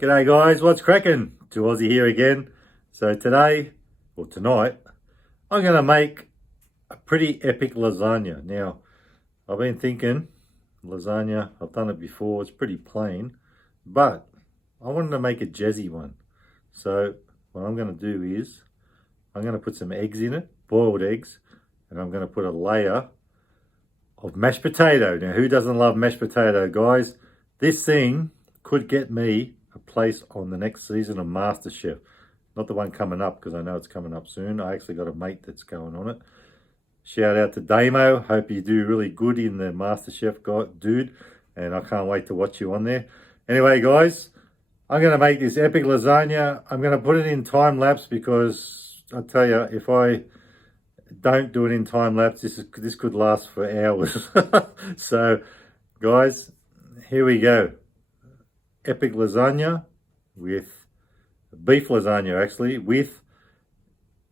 G'day guys, what's cracking? To Aussie here again. So today, or tonight, I'm going to make a pretty epic lasagna. Now, I've been thinking, lasagna, I've done it before, it's pretty plain, but I wanted to make a jazzy one. So what I'm going to do is, I'm going to put some eggs in it, boiled eggs, and I'm going to put a layer of mashed potato. Now, who doesn't love mashed potato, guys? This thing could get me a place on the next season of MasterChef. Not the one coming up, because I know it's coming up soon. I actually got a mate that's going on it. Shout out to Damo. Hope you do really good in the MasterChef guy, dude. And I can't wait to watch you on there. Anyway, guys, I'm going to make this epic lasagna. I'm going to put it in time lapse because I tell you, if I don't do it in time lapse, this could last for hours. So, guys, here we go. Epic lasagna with beef lasagna, actually, with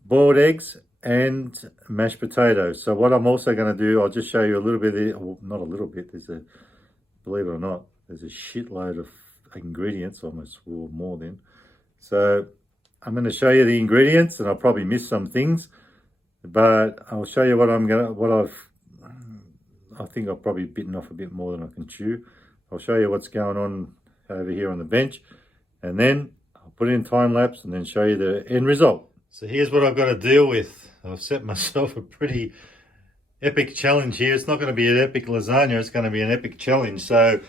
boiled eggs and mashed potatoes. So what I'm also going to do, I'll just show you a little bit of, well, not a little bit, believe it or not, there's a shitload of ingredients, almost swore more than. So I'm going to show you the ingredients, and I'll probably miss some things, but I'll show you I think I've probably bitten off a bit more than I can chew. I'll show you what's going on over here on the bench, and then I'll put it in time lapse and then show you the end result. So here's what I've got to deal with. I've set myself a pretty epic challenge here. It's not going to be an epic lasagna, it's going to be an epic challenge. So,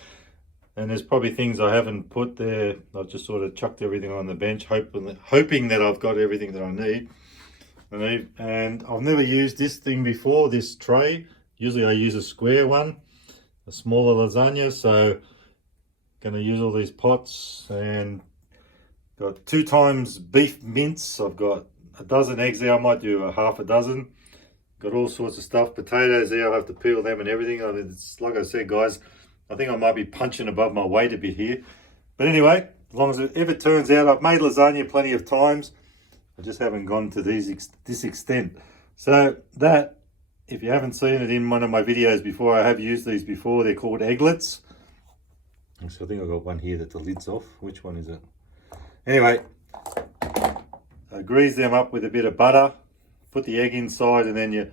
and there's probably things I haven't put there. I've just sort of chucked everything on the bench, hoping that I've got everything that I need. And I've never used this thing before, this tray. Usually I use a square one, a smaller lasagna. So going to use all these pots, and got 2 times beef mince. I've got a dozen eggs there. I might do a half a dozen. Got all sorts of stuff. Potatoes there. I'll have to peel them and everything. I mean, it's like I said, guys, I think I might be punching above my weight a bit here. But anyway, as long as if it turns out, I've made lasagna plenty of times. I just haven't gone to this extent. So that, if you haven't seen it in one of my videos before, I have used these before. They're called egglets. So I think I've got one here that the lid's off. Which one is it? Anyway, I grease them up with a bit of butter, put the egg inside, and then you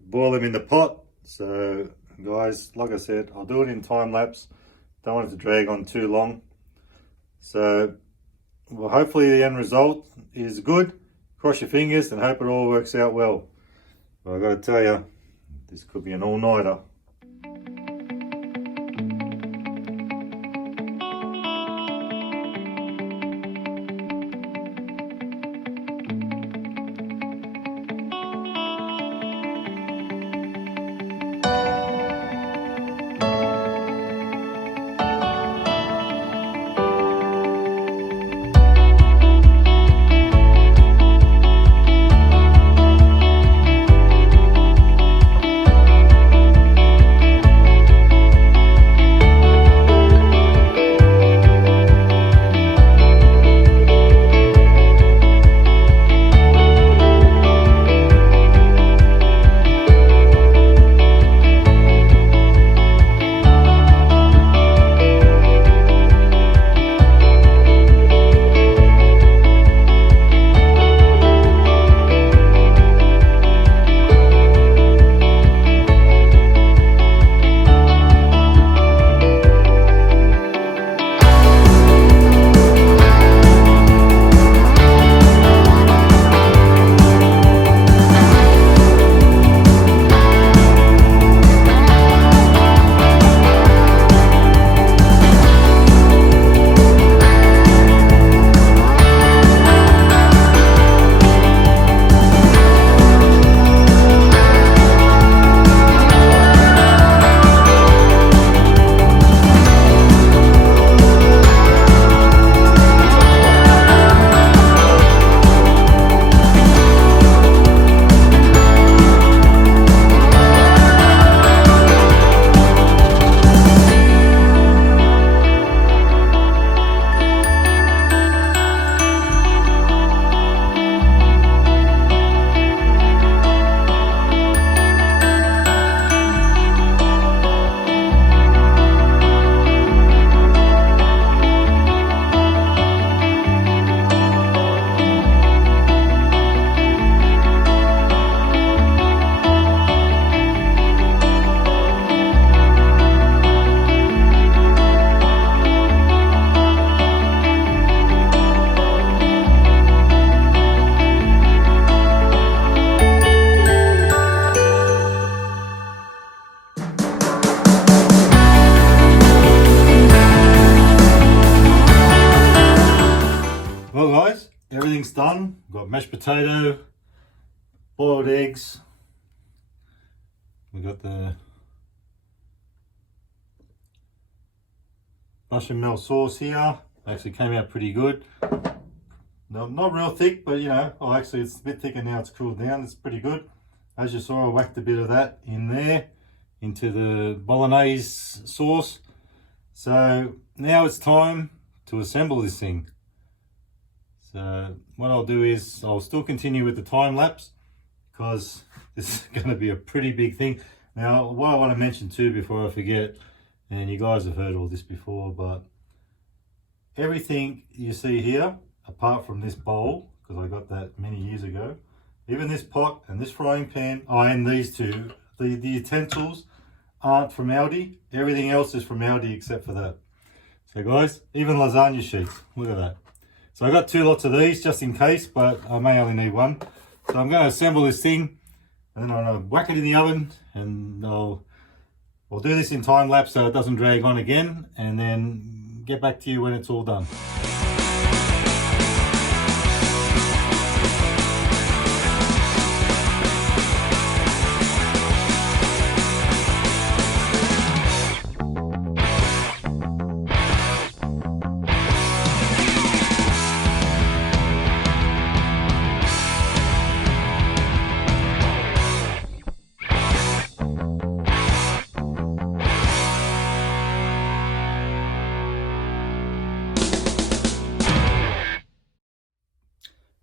boil them in the pot. So guys, like I said, I'll do it in time lapse. Don't want it to drag on too long. So, well, hopefully the end result is good. Cross your fingers and hope it all works out well. But I've got to tell you, this could be an all-nighter. everything's done. We've got mashed potato, boiled eggs. We've got the bechamel sauce here. Actually came out pretty good. No, not real thick, but you know, oh, actually it's a bit thicker now, it's cooled down. It's pretty good. As you saw, I whacked a bit of that in there into the bolognese sauce. So now it's time to assemble this thing. So what I'll do is I'll still continue with the time lapse because this is going to be a pretty big thing. Now, what I want to mention too before I forget, and you guys have heard all this before, but everything you see here, apart from this bowl, because I got that many years ago, even this pot and this frying pan, and these two, the utensils aren't from Aldi. Everything else is from Aldi except for that. So guys, even lasagna sheets, look at that. So I got 2 lots of these just in case, but I may only need 1. So I'm going to assemble this thing and then I'm going to whack it in the oven, and I'll do this in time lapse so it doesn't drag on again, and then get back to you when it's all done.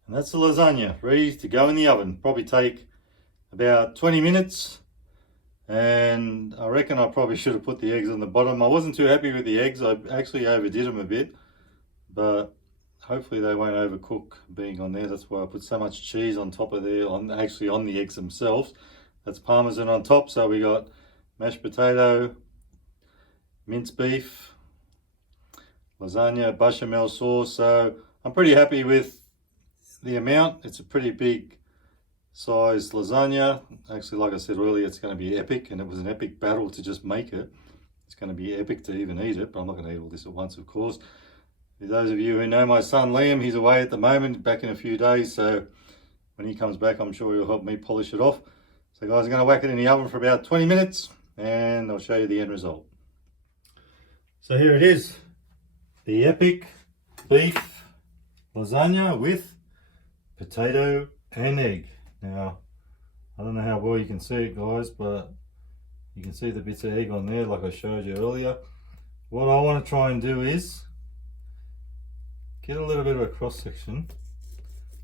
And that's the lasagna ready to go in the oven. Probably take about 20 minutes. And I reckon I probably should have put the eggs on the bottom. I wasn't too happy with the eggs. I actually overdid them a bit. But hopefully they won't overcook being on there. That's why I put so much cheese on top of there, on the eggs themselves. That's parmesan on top. So we got mashed potato, minced beef, lasagna, bechamel sauce. So I'm pretty happy with the amount. It's a pretty big size lasagna. Actually, like I said earlier, it's going to be epic, and it was an epic battle to just make it. It's going to be epic to even eat it, but I'm not going to eat all this at once, of course. For those of you who know my son Liam, he's away at the moment, back in a few days, so when he comes back, I'm sure he'll help me polish it off. So guys, I'm going to whack it in the oven for about 20 minutes, and I'll show you the end result. So here it is, the epic beef lasagna with potato and egg. Now, I don't know how well you can see it, guys, but you can see the bits of egg on there like I showed you earlier. What I want to try and do is get a little bit of a cross section.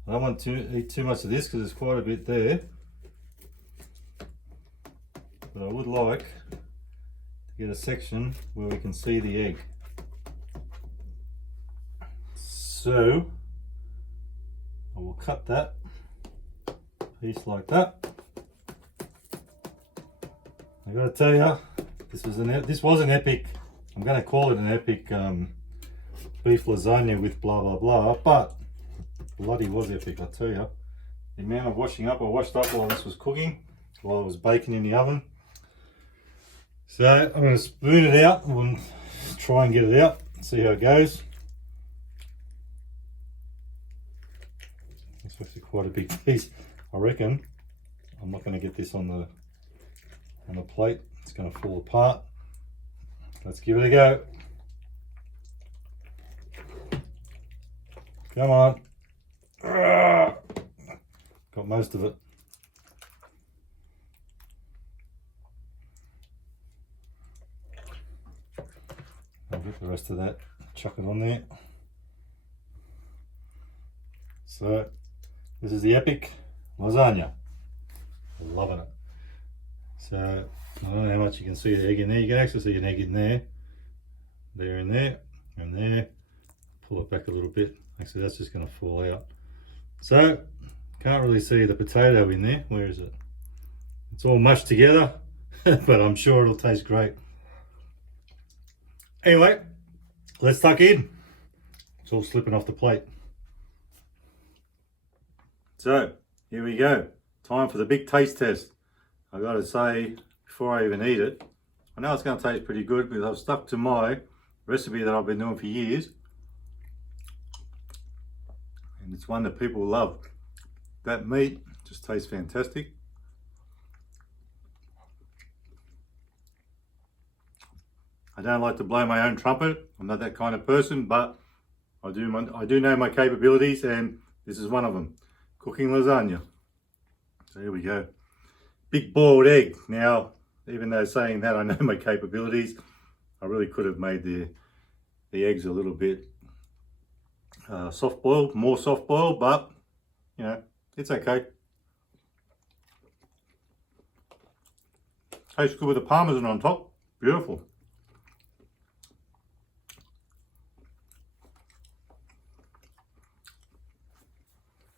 I don't want to eat too much of this because there's quite a bit there, but I would like to get a section where we can see the egg. So I will cut that piece like that. I gotta tell you, this was an epic. I'm gonna call it an epic beef lasagna with blah blah blah, but bloody was epic, I tell you. The amount of washing up I washed up while this was cooking, while I was baking in the oven. So I'm gonna spoon it out and try and get it out, see how it goes. It's actually quite a big piece. I reckon I'm not going to get this on the plate. It's going to fall apart. Let's give it a go. Come on. Got most of it. I'll get the rest of that, chuck it on there. So this is the epic lasagna. Loving it. So I don't know how much you can see the egg in there. You can actually see an egg in there. There and there and there. Pull it back a little bit. Actually, that's just going to fall out. So can't really see the potato in there. Where is it? It's all mushed together, but I'm sure it'll taste great. Anyway, let's tuck in. It's all slipping off the plate. So here we go. Time for the big taste test. I got to say, before I even eat it, I know it's going to taste pretty good because I've stuck to my recipe that I've been doing for years. And And it's one that people love. That meat just tastes fantastic. I don't like to blow my own trumpet. I'm not that kind of person, but I do know my capabilities, and this is one of them. Cooking lasagna. So here we go. Big boiled egg. Now, even though saying that I know my capabilities, I really could have made the eggs a little bit soft boiled, more soft boiled, but you know, it's okay. Tastes good with the parmesan on top. Beautiful.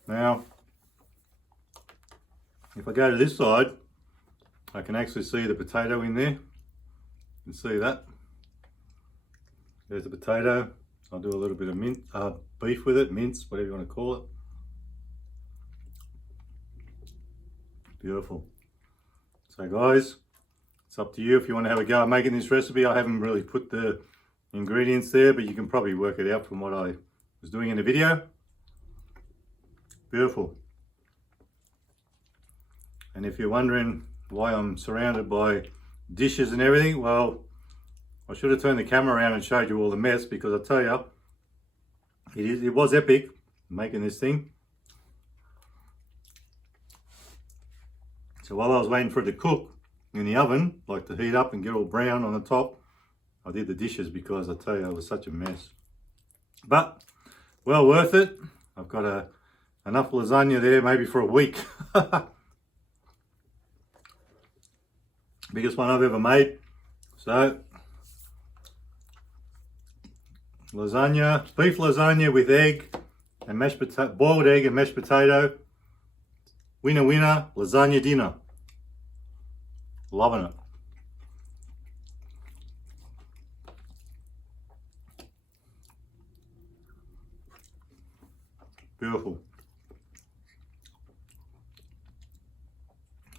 Now, if I go to this side, I can actually see the potato in there. You can see that. There's the potato. I'll do a little bit of beef with it, mince, whatever you want to call it. Beautiful. So guys, it's up to you if you want to have a go at making this recipe. I haven't really put the ingredients there, but you can probably work it out from what I was doing in the video. Beautiful. And if you're wondering why I'm surrounded by dishes and everything, well, I should have turned the camera around and showed you all the mess, because I tell you, it was epic making this thing. So while I was waiting for it to cook in the oven, like to heat up and get all brown on the top, I did the dishes, because I tell you, it was such a mess. But well worth it. I've got enough lasagna there maybe for a week. Biggest one I've ever made. So lasagna, beef lasagna with egg and mashed potato, boiled egg and mashed potato. Winner, winner, lasagna dinner. Loving it. Beautiful.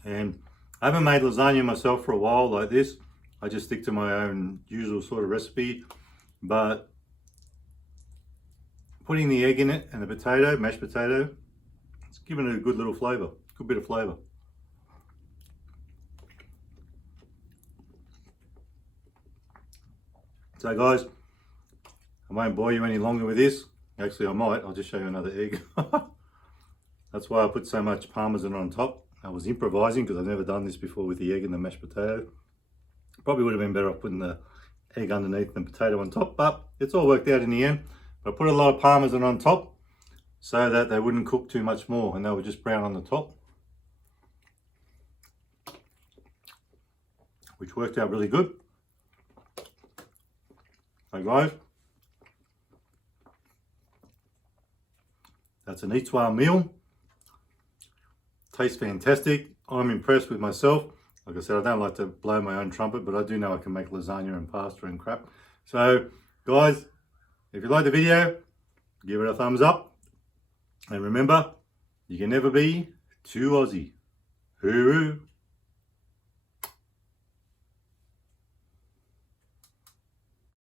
And I haven't made lasagna myself for a while like this. I just stick to my own usual sort of recipe. But putting the egg in it and the potato, mashed potato, it's giving it a good little flavour, good bit of flavour. So guys, I won't bore you any longer with this. Actually I might, I'll just show you another egg. That's why I put so much parmesan on top. I was improvising because I've never done this before with the egg and the mashed potato. Probably would have been better off putting the egg underneath and the potato on top, but it's all worked out in the end. I put a lot of parmesan on top so that they wouldn't cook too much more and they were just brown on the top, which worked out really good. So guys, that's an eat while meal. Tastes fantastic. I'm impressed with myself. Like I said, I don't like to blow my own trumpet, but I do know I can make lasagna and pasta and crap. So guys, if you like the video, give it a thumbs up. And remember, you can never be too Aussie. Hooroo.